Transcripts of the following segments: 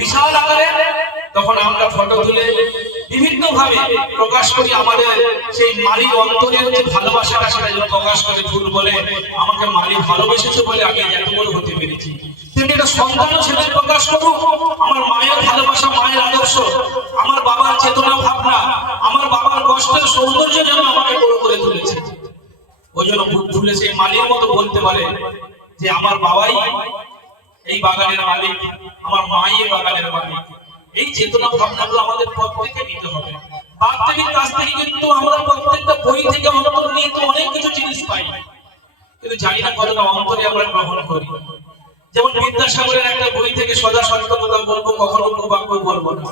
বিশাল আকারে, তখন আমরা ফটো তুলে বিভিন্ন ভাবে প্রকাশ করি আমাদের সেই মালিক অন্তরের যে ভালোবাসাটা, সেটা যেন প্রকাশ করে ফুল বলে আমাকে মালিক ভালোবেসেছে বলে আমি এত বড় হতে পেরেছি। তেমনি একটা সন্তানও সেটা প্রকাশ করুক আমার মায়ের ভালোবাসা, মায়ের আদর্শ, আমার বাবার চেতনা ভাবনা, আমার বাবার কষ্টের সৌন্দর্য যেন আমাকে বড় করে তুলেছে। ওই জন্য ফুলে সেই মালির মতো বলতে পারে যে আমার বাবাই এই বাগানের মালিক, আমার মাই এই বাগানের মালিক। এই চেতনা ভাবনাগুলো আমাদের প্রত্যেককে নিতে হবে। বাস্তবিক কাছ থেকে কিন্তু আমরা প্রত্যেকটা বই থেকে অন্তর নিয়ে তো অনেক কিছু জিনিস পাই, কিন্তু জানি না কতটা অন্তরে আমরা গ্রহণ করি। যেমন বিদ্যাসাগরের একটা বই থেকে সদা সত্য কথা বলবো, কখনো কুবাক্য বলবো না,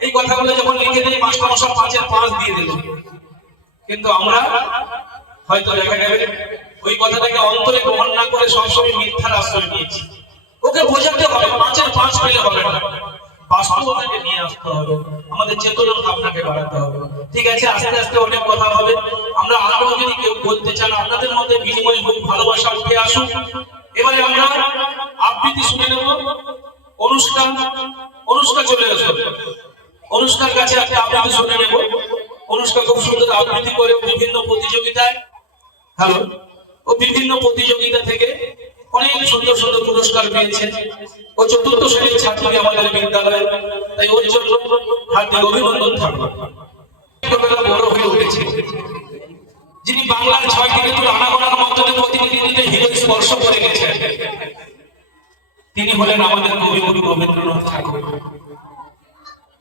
এই কথাগুলো যখন লিখে দিই মাস্টারমশাই 5-এর 5 দিয়ে দিল, কিন্তু আমরা হয়তো দেখা যাবে ওই কথাটাকে অন্তরে গ্রহণ না করে সবসময় মিথ্যার আশ্রয় নিয়েছি। ওকে বোঝাতে হবে 5-এর 5 পেলে হবে না, বাস্তবতাকে নিয়ে আসতে হবে, আমাদের চেতনা ভাবনাকে বাড়াতে হবে। ঠিক আছে, আস্তে আস্তে অনেক কথা হবে। আমরা আরো যদি কেউ বলতে চান আপনাদের মধ্যে বিনিময় হোক, ভালোবাসা উঠে আসুক। এবারে আমরা আবৃত্তি শুনে নেব। অনুষ্কা চলে আসো, অনুষ্কার কাছে একটা আবৃত্তি শুনে নেব। অনুষ্কা খুব সুন্দর আবৃত্তি করে বিভিন্ন প্রতিযোগিতায়, হ্যালো, ও বিভিন্ন প্রতিযোগিতা থেকে অনেক সুন্দর সুন্দর পুরস্কার পেয়েছে। ও 4র্থ শ্রেণীর ছাত্রী আমাদের বিদ্যালয়ে, তাই ওর জন্য হার্দিক অভিনন্দন থাকবে। বড় হয়ে উঠেছে, যিনি বাংলার 6টি ঋতুর আনাগোনার মধ্যে প্রতিনিধিত্বে হৃদয় স্পর্শ করে গেছেন, তিনি হলেন আমাদের কবিগুরু রবীন্দ্রনাথ ঠাকুর।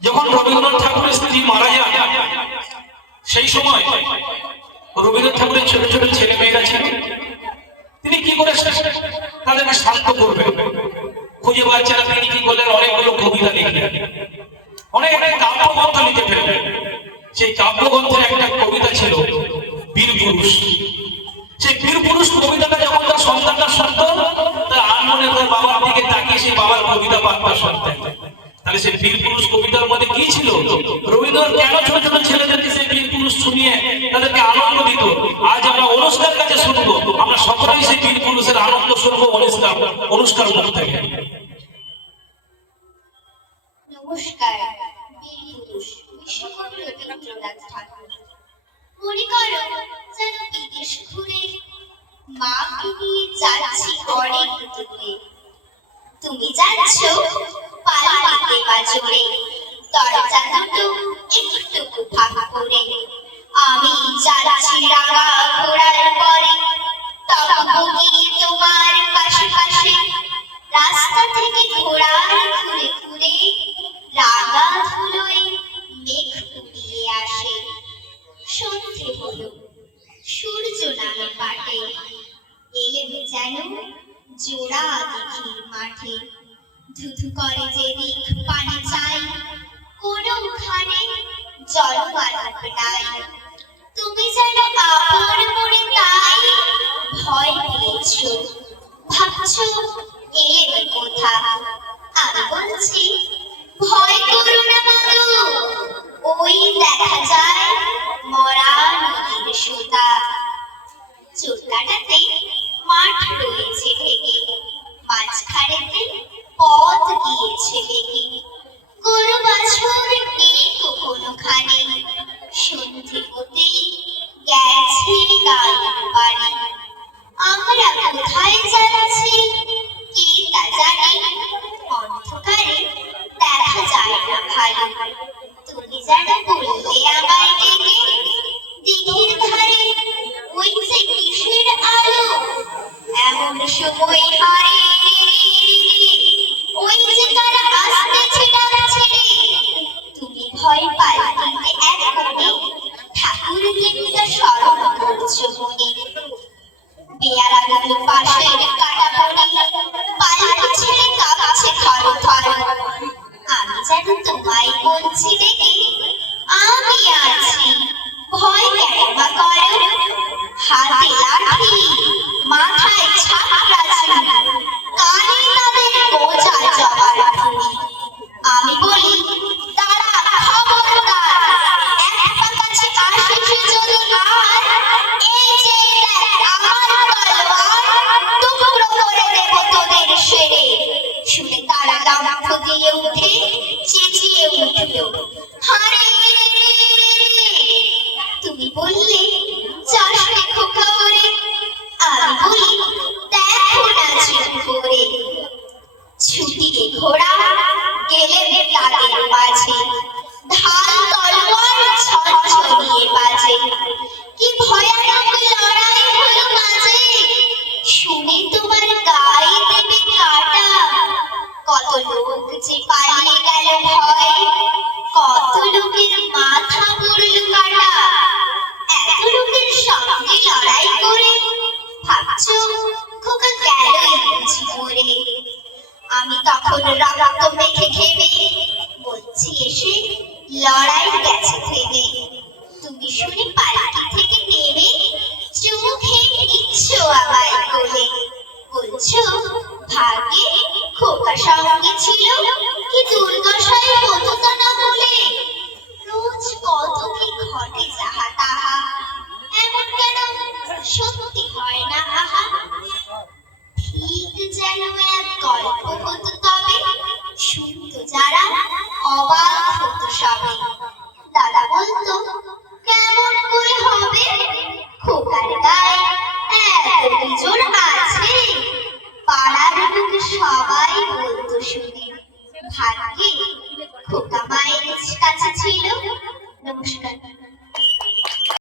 যখন রবীন্দ্রনাথ ঠাকুরের স্ত্রী মারা যান, সেই সময় রবীন্দ্রনাথ ঠাকুরের ছোট ছোট ছেলে মেয়েরা ছিল, তিনি কি করে তাদেরকে শান্ত করবেন খুঁজে পাচ্ছেন না। তিনি কি করলেন, অনেকগুলো কবিতা লিখলেন, অনেক কাব্যগ্রন্থ লিখে ফেললেন। সেই কাব্যগ্রন্থের একটা কবিতা ছিল বীর পুরুষ। সেই বীর পুরুষ কবিতাটা যখন তার সন্তানটা শুনতো, তার আনমনে তার বাবার দিকে তাকিয়ে সেই বাবার কবিতা বার্তা শুনতেন। তাহলে সেই বীর পুরুষ কবিতার মধ্যে কি ছিল? রবীন্দ্রনাথ কেন ছোট ছোট ছেলেদেরকে সেই বীর পুরুষ শুনিয়ে তাদেরকে আনন্দ দিত? আজ আমরা অনুষ্কার কাছে শুনবো, আমরা সকলেই সেই বীর পুরুষের আনন্দ শুনবো অনুষ্কার মুখ থেকে। নমস্কার। বীর পুরুষ বিশ্বকবি রবীন্দ্রনাথ ঠাকুর। মনে করো যেন বিদেশ ঘুরে মাকে নিয়ে যাচ্ছি অনেক দূরে। তুমি যাচ্ছ পালাতে বাজরে, দরজা দুটো একটু ফাঁক করে। আমি যাচ্ছি রাঙা ঘোড়ার পরে, তবু গিয়ে তোমার পাশে পাশে। রাস্তা থেকে ঘোড়ার ঘুরে ঘুরে রাঙা ধুলোয় মেঘ উড়িয়ে আসে। সন্ধে হলো, সূর্য নামে পাটে, এলেন যেন জোড়া দিঘির মাঠে। ধুধু করে যেদিক পানি চাই, কোনোখানে জলমানব নাই। তুমি যেন আপন মনে তাই ভয় পেয়েছ, ভাবছ এলেন কোথা। আমি বলছি ভয় করো না মাগো, ওই দেখা যায় মরা নদীর সুতা। চোরকাটাতে মাঠ রয়েছে ঢেকে, মাঝখানেতে পথ গিয়েছে বেগে। গরু বাছুর নেই কোনোখানে, সন্ধে হতেই গেছে গায়ের বাড়ি। আমরা কোথায় যাচ্ছি কে তা জানে, অন্ধকারে দেখা যায় না ভালো। তুমি যেন বললে আমায় ডেকে, দিঘির ধারে ওই যে কিসের আলো। এমন সময় হারে ওই যে তারা আসতেছে ডাকছে। তুমি ভয় পাল্টিতে এখনই ঠাকুরকে নিয়ে স্মরণ করছো মনে। পেয়ারাগুলো পাশের কাটা বনে, পাল্টা ছেড়ে কাঁপছে থর থর। আমি যেন তোমায় বলছি ডেকে, আমি আছি, ভয় কেন বা করো। হাতে লাঠি, মাথায় ছাকরা চুল, কানে তাদের বোঝা জবার ফুল। আমি বলি তারা খবরদার, এক পা কাছে আসিস যদি আর, এই যে দেখ আমার তলোয়ার, টুকরো করে দেব তোদের সেরে। শুনে তারা লাফ দিয়ে উঠে চেঁচিয়ে উঠল, হারে তুমি বললে চাষে খোকা ওরে, আমি বলি দেখো না চুপ করে। ছুটিয়ে ঘোড়া গেলেন তাদের মাঝে, ঢাল তলোয়ার ঝনঝনিয়ে বাজে। কি ভয়ানক লড়াই হলো মাঝে, শুনে তোমার গায়ে দেবে কাটা। কত লোক যে পালিয়ে গেল ভয়, কত লোকের মাথা পড়ল কাটা। এত লোকের সঙ্গে লড়াই করে ভাবছো খোকা গেলই বুঝি মরে। আমি তখন রক্ত মেখে ঘেমে বলছি এসে লড়াই গেছে থেমে। তুমি শুনে পালকি থেকে নেমে চোখে নিচ্ছ আমায় কোলে, বলছো ভাগ্যে খোকা সঙ্গে ছিল, কি দুর্দশায় হতো তা না বলে। রোজ কত কি ঘটে যাহা তাহা, এমন কেন সত্যি হয় না আহা। ঠিক যেন এক গল্প হতো তবে, শুনতো যারা অবাক হতো সবে। দাদা বলতো কেমন করে হবে, খোকার গায়ে এত বিজোড় আছে। পাড়ার লোক সবাই বলতো শুনে, ভাগ্যে খোকা মায়ের কাছে ছিল। নমস্কার।